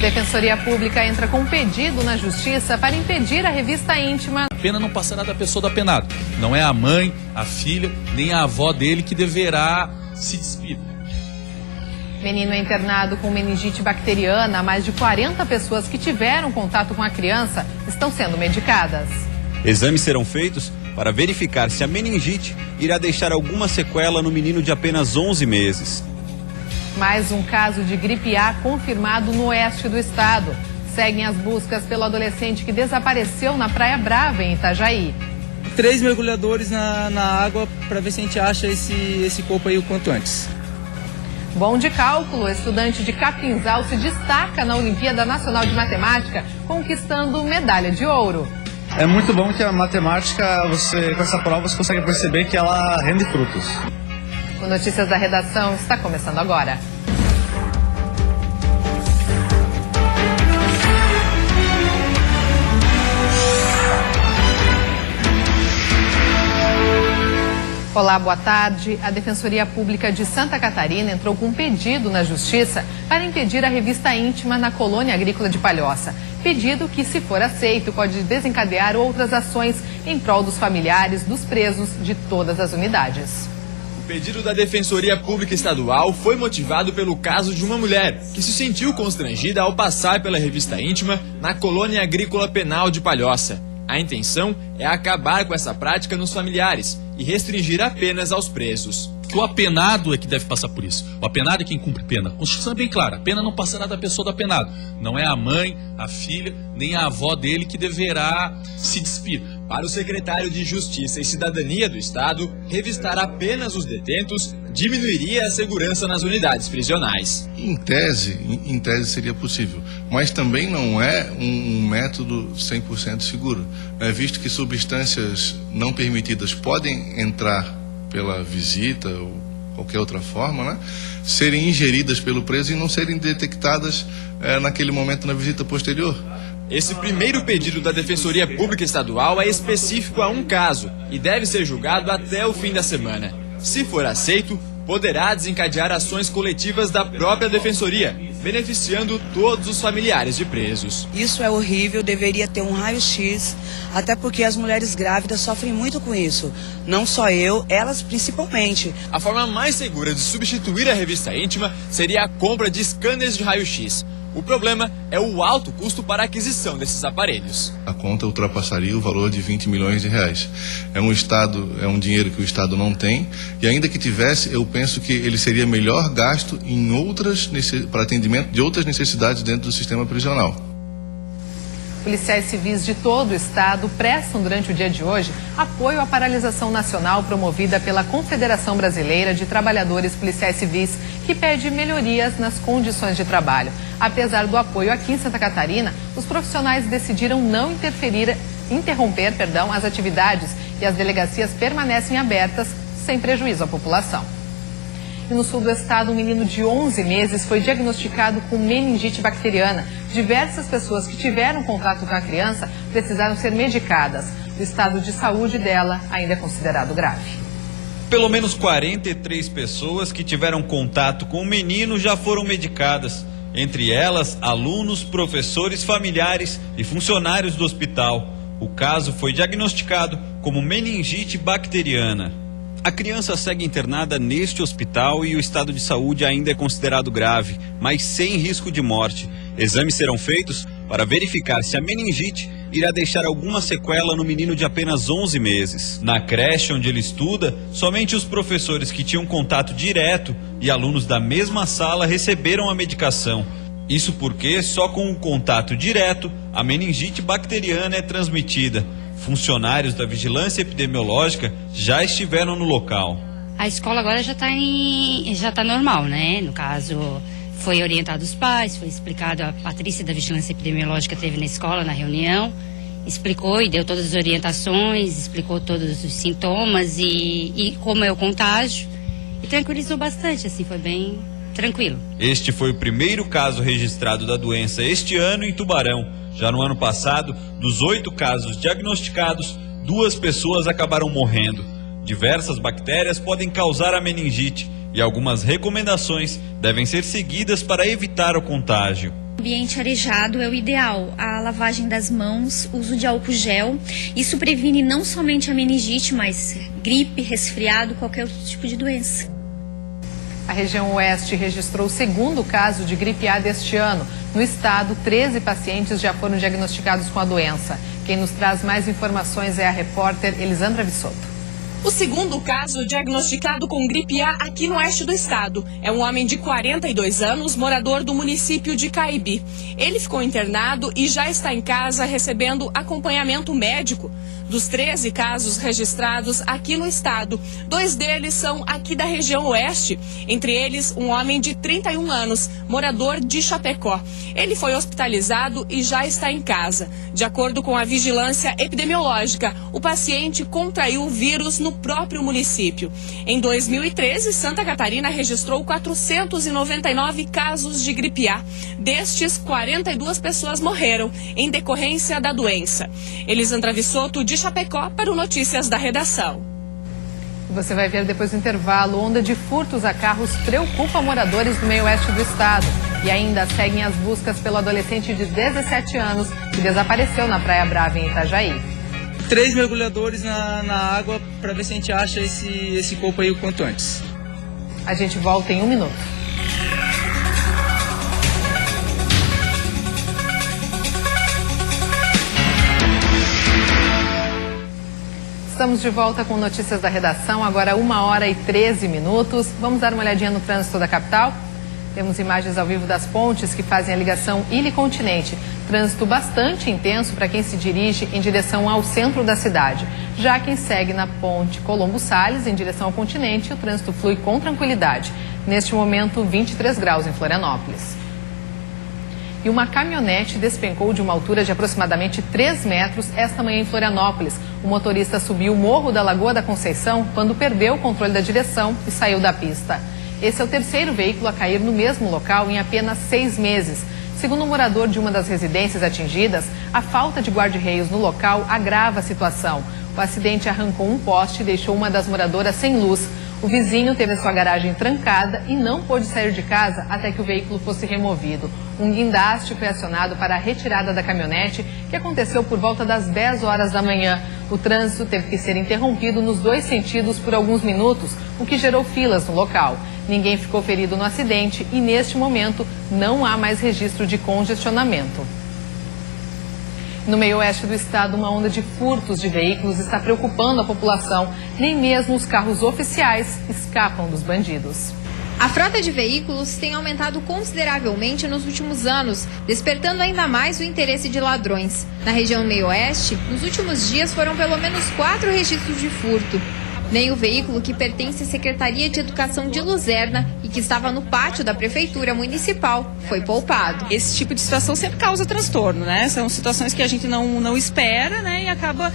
Defensoria Pública entra com pedido na Justiça para impedir a revista íntima. A pena não passará da pessoa do apenado. Não é a mãe, a filha, nem a avó dele que deverá se despir. Menino é internado com meningite bacteriana. Mais de 40 pessoas que tiveram contato com a criança estão sendo medicadas. Exames serão feitos para verificar se a meningite irá deixar alguma sequela no menino de apenas 11 meses. Mais um caso de gripe A confirmado no oeste do estado. Seguem as buscas pelo adolescente que desapareceu na Praia Brava, em Itajaí. 3 mergulhadores na água para ver se a gente acha esse corpo aí o quanto antes. Bom de cálculo, estudante de Capinzal se destaca na Olimpíada Nacional de Matemática, conquistando medalha de ouro. É muito bom que a matemática, com essa prova, você consegue perceber que ela rende frutos. O Notícias da Redação está começando agora. Olá, boa tarde. A Defensoria Pública de Santa Catarina entrou com um pedido na Justiça para impedir a revista íntima na colônia agrícola de Palhoça. Pedido que, se for aceito, pode desencadear outras ações em prol dos familiares dos presos de todas as unidades. O pedido da Defensoria Pública Estadual foi motivado pelo caso de uma mulher que se sentiu constrangida ao passar pela revista íntima na colônia agrícola penal de Palhoça. A intenção é acabar com essa prática nos familiares e restringir apenas aos presos. O apenado é que deve passar por isso. O apenado é quem cumpre pena. A Constituição é bem clara. A pena não passará da pessoa do apenado. Não é a mãe, a filha, nem a avó dele que deverá se despir. Para o secretário de Justiça e Cidadania do Estado, revistar apenas os detentos diminuiria a segurança nas unidades prisionais. Em tese seria possível, mas também não é um método 100% seguro, visto que substâncias não permitidas podem entrar pela visita ou qualquer outra forma, né, serem ingeridas pelo preso e não serem detectadas naquele momento na visita posterior. Esse primeiro pedido da Defensoria Pública Estadual é específico a um caso e deve ser julgado até o fim da semana. Se for aceito, poderá desencadear ações coletivas da própria Defensoria, beneficiando todos os familiares de presos. Isso é horrível, deveria ter um raio-x, até porque as mulheres grávidas sofrem muito com isso. Não só eu, elas principalmente. A forma mais segura de substituir a revista íntima seria a compra de scanners de raio-x. O problema é o alto custo para a aquisição desses aparelhos. A conta ultrapassaria o valor de 20 milhões de reais. É um dinheiro que o Estado não tem, e ainda que tivesse, eu penso que ele seria melhor gasto para atendimento de outras necessidades dentro do sistema prisional. Policiais civis de todo o estado prestam durante o dia de hoje apoio à paralisação nacional promovida pela Confederação Brasileira de Trabalhadores Policiais Civis, que pede melhorias nas condições de trabalho. Apesar do apoio aqui em Santa Catarina, os profissionais decidiram não interromper as atividades e as delegacias permanecem abertas sem prejuízo à população. E no sul do estado, um menino de 11 meses foi diagnosticado com meningite bacteriana. Diversas pessoas que tiveram contato com a criança precisaram ser medicadas. O estado de saúde dela ainda é considerado grave. Pelo menos 43 pessoas que tiveram contato com o menino já foram medicadas. Entre elas, alunos, professores, familiares e funcionários do hospital. O caso foi diagnosticado como meningite bacteriana. A criança segue internada neste hospital e o estado de saúde ainda é considerado grave, mas sem risco de morte. Exames serão feitos para verificar se a meningite irá deixar alguma sequela no menino de apenas 11 meses. Na creche onde ele estuda, somente os professores que tinham contato direto e alunos da mesma sala receberam a medicação. Isso porque só com o contato direto a meningite bacteriana é transmitida. Funcionários da vigilância epidemiológica já estiveram no local. A escola agora já está normal, né? No caso, foi orientado os pais, foi explicado, a Patrícia da vigilância epidemiológica esteve na escola, na reunião, explicou e deu todas as orientações, explicou todos os sintomas e como é o contágio, e tranquilizou bastante, assim, foi bem tranquilo. Este foi o primeiro caso registrado da doença este ano em Tubarão. Já no ano passado, dos 8 casos diagnosticados, 2 pessoas acabaram morrendo. Diversas bactérias podem causar a meningite e algumas recomendações devem ser seguidas para evitar o contágio. Ambiente arejado é o ideal. A lavagem das mãos, uso de álcool gel. Isso previne não somente a meningite, mas gripe, resfriado, qualquer outro tipo de doença. A região oeste registrou o segundo caso de gripe A deste ano. No estado, 13 pacientes já foram diagnosticados com a doença. Quem nos traz mais informações é a repórter Elisandra Vissotto. O segundo caso diagnosticado com gripe A aqui no oeste do estado é um homem de 42 anos, morador do município de Caibi. Ele ficou internado e já está em casa recebendo acompanhamento médico. Dos 13 casos registrados aqui no estado, 2 deles são aqui da região oeste. Entre eles, um homem de 31 anos, morador de Chapecó. Ele foi hospitalizado e já está em casa. De acordo com a vigilância epidemiológica, o paciente contraiu o vírus no próprio município. Em 2013, Santa Catarina registrou 499 casos de gripe A. Destes, 42 pessoas morreram em decorrência da doença. Elisandra Vissotto, de Chapecó, para o Notícias da Redação. Você vai ver depois do intervalo, onda de furtos a carros preocupa moradores do meio oeste do estado. E ainda seguem as buscas pelo adolescente de 17 anos que desapareceu na Praia Brava, em Itajaí. 3 mergulhadores na água para ver se a gente acha esse corpo aí o quanto antes. A gente volta em 1 minuto. Estamos de volta com Notícias da Redação, agora 1h13. Vamos dar uma olhadinha no trânsito da capital? Temos imagens ao vivo das pontes que fazem a ligação ilha e continente. Trânsito bastante intenso para quem se dirige em direção ao centro da cidade. Já quem segue na ponte Colombo Salles, em direção ao continente, o trânsito flui com tranquilidade. Neste momento, 23 graus em Florianópolis. E uma caminhonete despencou de uma altura de aproximadamente 3 metros esta manhã em Florianópolis. O motorista subiu o morro da Lagoa da Conceição quando perdeu o controle da direção e saiu da pista. Esse é o terceiro veículo a cair no mesmo local em apenas 6 meses. Segundo um morador de uma das residências atingidas, a falta de guarda-reios no local agrava a situação. O acidente arrancou um poste e deixou uma das moradoras sem luz. O vizinho teve sua garagem trancada e não pôde sair de casa até que o veículo fosse removido. Um guindaste foi acionado para a retirada da caminhonete, que aconteceu por volta das 10 horas da manhã. O trânsito teve que ser interrompido nos 2 sentidos por alguns minutos, o que gerou filas no local. Ninguém ficou ferido no acidente e, neste momento, não há mais registro de congestionamento. No meio oeste do estado, uma onda de furtos de veículos está preocupando a população. Nem mesmo os carros oficiais escapam dos bandidos. A frota de veículos tem aumentado consideravelmente nos últimos anos, despertando ainda mais o interesse de ladrões. Na região meio-oeste, nos últimos dias foram pelo menos 4 registros de furto. Nem o veículo que pertence à Secretaria de Educação de Luzerna e que estava no pátio da Prefeitura Municipal foi poupado. Esse tipo de situação sempre causa transtorno, né? São situações que a gente não espera, né? E acaba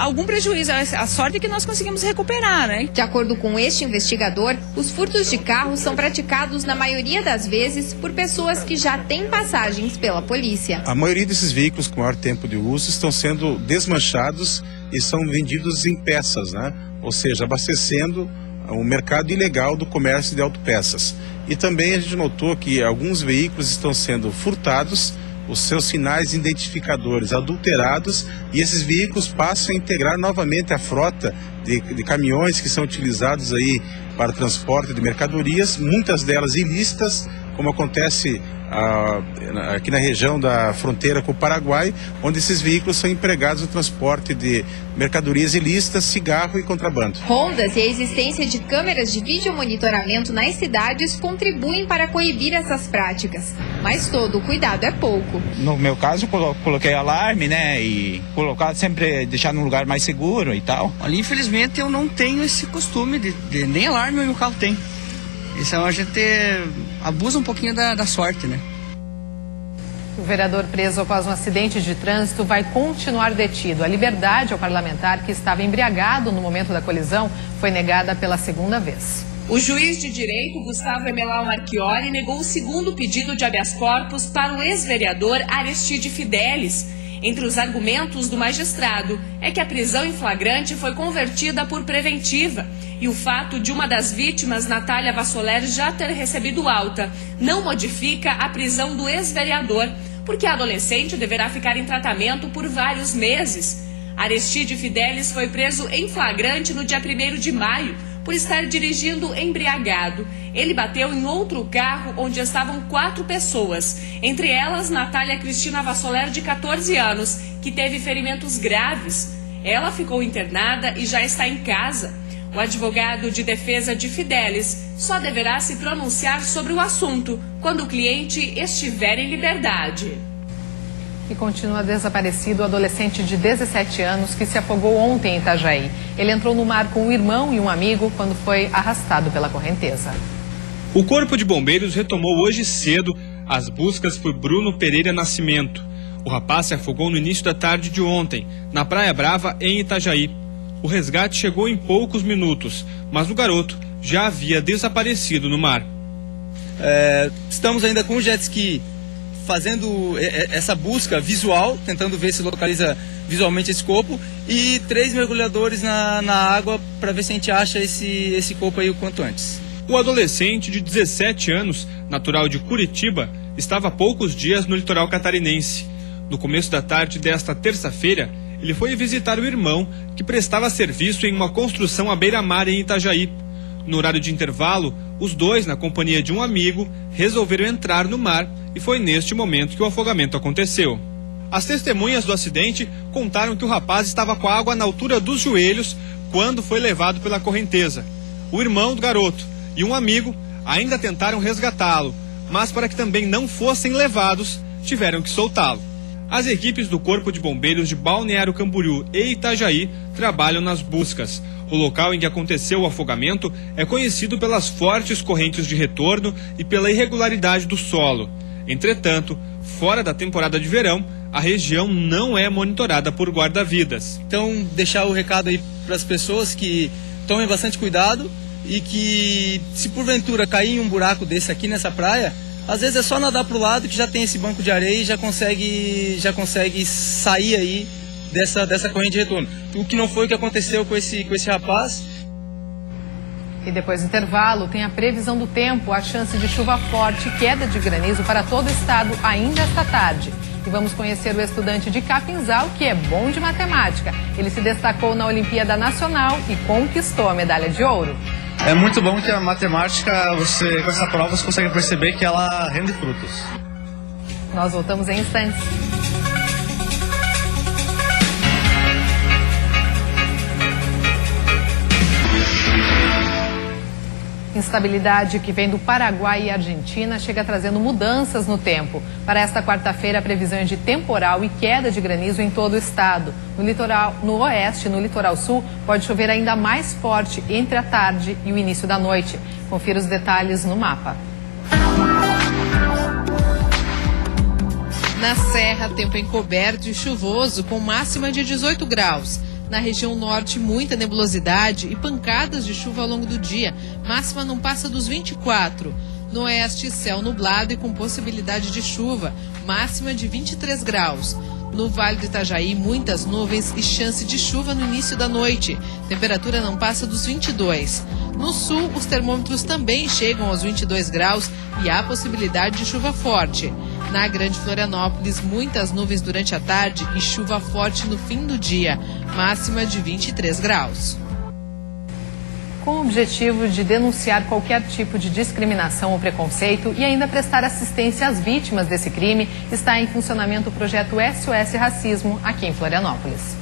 algum prejuízo. A sorte é que nós conseguimos recuperar, né? De acordo com este investigador, os furtos de carros são praticados na maioria das vezes por pessoas que já têm passagens pela polícia. A maioria desses veículos com maior tempo de uso estão sendo desmanchados e são vendidos em peças, né? Ou seja, abastecendo o mercado ilegal do comércio de autopeças. E também a gente notou que alguns veículos estão sendo furtados, os seus sinais identificadores adulterados, e esses veículos passam a integrar novamente a frota de caminhões que são utilizados aí para transporte de mercadorias, muitas delas ilícitas, como acontece aqui na região da fronteira com o Paraguai, onde esses veículos são empregados no transporte de mercadorias ilícitas, cigarro e contrabando. Rondas e a existência de câmeras de videomonitoramento nas cidades contribuem para coibir essas práticas, mas todo o cuidado é pouco. No meu caso, coloquei alarme, né, e colocar sempre, deixar num lugar mais seguro e tal. Ali, infelizmente, eu não tenho esse costume de nem alarme o meu carro tem. Então a gente abusa um pouquinho da sorte, né? O vereador preso após um acidente de trânsito vai continuar detido. A liberdade ao parlamentar que estava embriagado no momento da colisão foi negada pela segunda vez. O juiz de direito, Gustavo Emelau Marchiori, negou o segundo pedido de habeas corpus para o ex-vereador Aristide Fidelis. Entre os argumentos do magistrado é que a prisão em flagrante foi convertida por preventiva e o fato de uma das vítimas, Natália Vassoler, já ter recebido alta não modifica a prisão do ex-vereador, porque a adolescente deverá ficar em tratamento por vários meses. Aristide Fidelis foi preso em flagrante no dia 1º de maio por estar dirigindo embriagado. Ele bateu em outro carro onde estavam 4 pessoas, entre elas Natália Cristina Vassoler, de 14 anos, que teve ferimentos graves. Ela ficou internada e já está em casa. O advogado de defesa de Fidelis só deverá se pronunciar sobre o assunto quando o cliente estiver em liberdade. E continua desaparecido o adolescente de 17 anos que se afogou ontem em Itajaí. Ele entrou no mar com um irmão e um amigo quando foi arrastado pela correnteza. O Corpo de Bombeiros retomou hoje cedo as buscas por Bruno Pereira Nascimento. O rapaz se afogou no início da tarde de ontem, na Praia Brava, em Itajaí. O resgate chegou em poucos minutos, mas o garoto já havia desaparecido no mar. Estamos ainda com o jet ski fazendo essa busca visual, tentando ver se localiza visualmente esse corpo, e 3 mergulhadores na água para ver se a gente acha esse corpo aí o quanto antes. O adolescente de 17 anos, natural de Curitiba, estava há poucos dias no litoral catarinense. No começo da tarde desta terça-feira, ele foi visitar o irmão, que prestava serviço em uma construção à beira-mar em Itajaí. No horário de intervalo, os dois, na companhia de um amigo, resolveram entrar no mar e foi neste momento que o afogamento aconteceu. As testemunhas do acidente contaram que o rapaz estava com a água na altura dos joelhos quando foi levado pela correnteza. O irmão do garoto e um amigo ainda tentaram resgatá-lo, mas para que também não fossem levados, tiveram que soltá-lo. As equipes do Corpo de Bombeiros de Balneário Camboriú e Itajaí trabalham nas buscas. O local em que aconteceu o afogamento é conhecido pelas fortes correntes de retorno e pela irregularidade do solo. Entretanto, fora da temporada de verão, a região não é monitorada por guarda-vidas. Então, deixar o recado aí para as pessoas que tomem bastante cuidado e que, se porventura cair em um buraco desse aqui nessa praia, às vezes é só nadar para o lado que já tem esse banco de areia e já consegue sair aí dessa corrente de retorno. O que não foi o que aconteceu com esse rapaz. E depois do intervalo, tem a previsão do tempo, a chance de chuva forte e queda de granizo para todo o estado ainda esta tarde. E vamos conhecer o estudante de Capinzal, que é bom de matemática. Ele se destacou na Olimpíada Nacional e conquistou a medalha de ouro. É muito bom que a matemática, com essa prova, você consegue perceber que ela rende frutos. Nós voltamos em instantes. Instabilidade que vem do Paraguai e Argentina chega trazendo mudanças no tempo. Para esta quarta-feira, a previsão é de temporal e queda de granizo em todo o estado. No oeste e no litoral sul, pode chover ainda mais forte entre a tarde e o início da noite. Confira os detalhes no mapa. Na Serra, tempo encoberto e chuvoso, com máxima de 18 graus. Na região norte, muita nebulosidade e pancadas de chuva ao longo do dia. Máxima não passa dos 24. No oeste, céu nublado e com possibilidade de chuva. Máxima de 23 graus. No Vale do Itajaí, muitas nuvens e chance de chuva no início da noite. Temperatura não passa dos 22. No sul, os termômetros também chegam aos 22 graus e há possibilidade de chuva forte. Na Grande Florianópolis, muitas nuvens durante a tarde e chuva forte no fim do dia. Máxima de 23 graus. Com o objetivo de denunciar qualquer tipo de discriminação ou preconceito e ainda prestar assistência às vítimas desse crime, está em funcionamento o projeto SOS Racismo aqui em Florianópolis.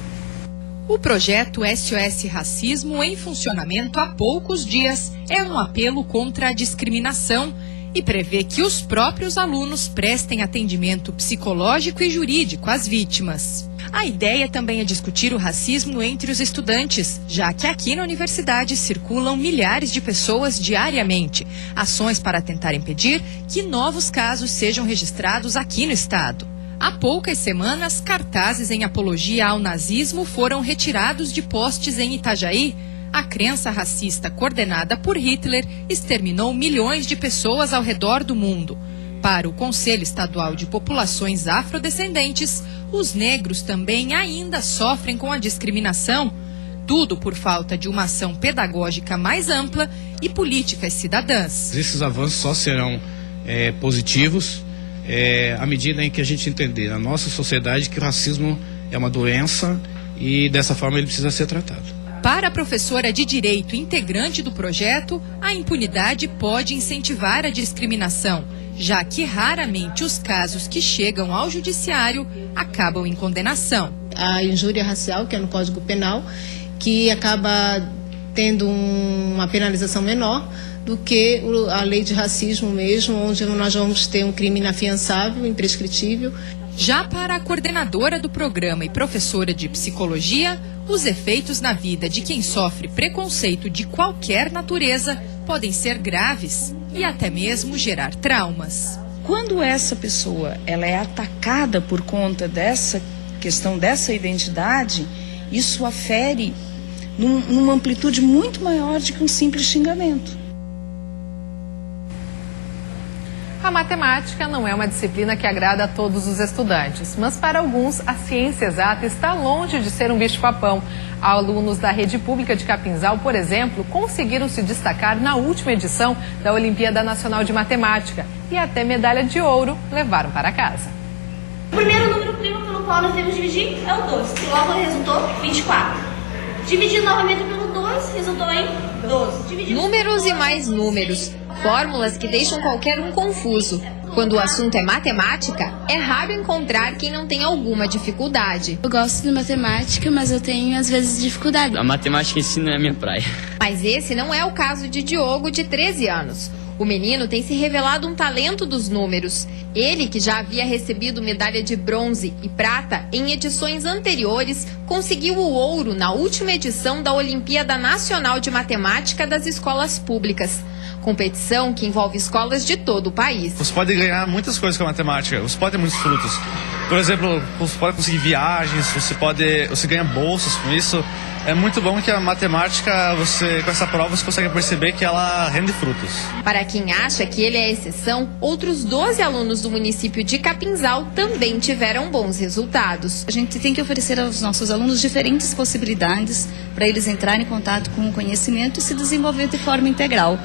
O projeto SOS Racismo, em funcionamento há poucos dias, é um apelo contra a discriminação e prevê que os próprios alunos prestem atendimento psicológico e jurídico às vítimas. A ideia também é discutir o racismo entre os estudantes, já que aqui na universidade circulam milhares de pessoas diariamente. Ações para tentar impedir que novos casos sejam registrados aqui no estado. Há poucas semanas, cartazes em apologia ao nazismo foram retirados de postes em Itajaí. A crença racista coordenada por Hitler exterminou milhões de pessoas ao redor do mundo. Para o Conselho Estadual de Populações Afrodescendentes, os negros também ainda sofrem com a discriminação. Tudo por falta de uma ação pedagógica mais ampla e políticas cidadãs. Esses avanços só serão positivos à medida em que a gente entender na nossa sociedade que o racismo é uma doença e dessa forma ele precisa ser tratado. Para a professora de Direito integrante do projeto, a impunidade pode incentivar a discriminação, já que raramente os casos que chegam ao judiciário acabam em condenação. A injúria racial, que é no Código Penal, que acaba tendo uma penalização menor do que a lei de racismo mesmo, onde nós vamos ter um crime inafiançável, imprescritível. Já para a coordenadora do programa e professora de psicologia, os efeitos na vida de quem sofre preconceito de qualquer natureza podem ser graves e até mesmo gerar traumas. Quando essa pessoa ela é atacada por conta dessa questão dessa identidade, isso afere numa amplitude muito maior do que um simples xingamento. A matemática não é uma disciplina que agrada a todos os estudantes, mas para alguns a ciência exata está longe de ser um bicho-papão. Alunos da rede pública de Capinzal, por exemplo, conseguiram se destacar na última edição da Olimpíada Nacional de Matemática e até medalha de ouro levaram para casa. O primeiro número primo pelo qual nós temos que dividir é o 2, que logo resultou 24. Dividido novamente pelo 2, resultou em 12. Números e mais números. Fórmulas que deixam qualquer um confuso. Quando o assunto é matemática, é raro encontrar quem não tenha alguma dificuldade. Eu gosto de matemática, mas eu tenho às vezes dificuldade. A matemática em si não é a minha praia. Mas esse não é o caso de Diogo, de 13 anos. O menino tem se revelado um talento dos números. Ele, que já havia recebido medalha de bronze e prata em edições anteriores, conseguiu o ouro na última edição da Olimpíada Nacional de Matemática das Escolas Públicas. Competição que envolve escolas de todo o país. Você pode ganhar muitas coisas com a matemática, você pode ter muitos frutos. Por exemplo, você pode conseguir viagens, você ganha bolsas com isso. É muito bom que a matemática, com essa prova, você consegue perceber que ela rende frutos. Para quem acha que ele é exceção, outros 12 alunos do município de Capinzal também tiveram bons resultados. A gente tem que oferecer aos nossos alunos diferentes possibilidades para eles entrarem em contato com o conhecimento e se desenvolver de forma integral.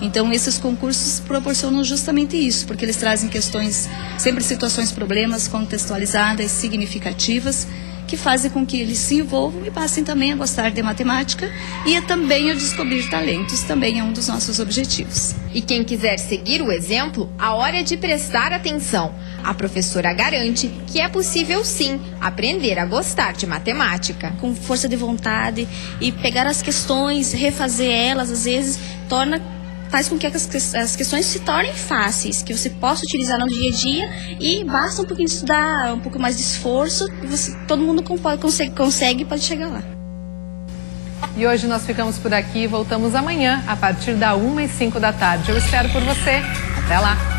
Então, esses concursos proporcionam justamente isso, porque eles trazem questões, sempre situações, problemas contextualizadas, significativas, que fazem com que eles se envolvam e passem também a gostar de matemática e também a descobrir talentos, também é um dos nossos objetivos. E quem quiser seguir o exemplo, a hora é de prestar atenção. A professora garante que é possível sim aprender a gostar de matemática. Com força de vontade e pegar as questões, refazer elas, às vezes faz com que as questões se tornem fáceis, que você possa utilizar no dia a dia e basta um pouquinho de estudar, um pouco mais de esforço, todo mundo consegue pode chegar lá. E hoje nós ficamos por aqui e voltamos amanhã a partir da 1h05 da tarde. Eu espero por você. Até lá!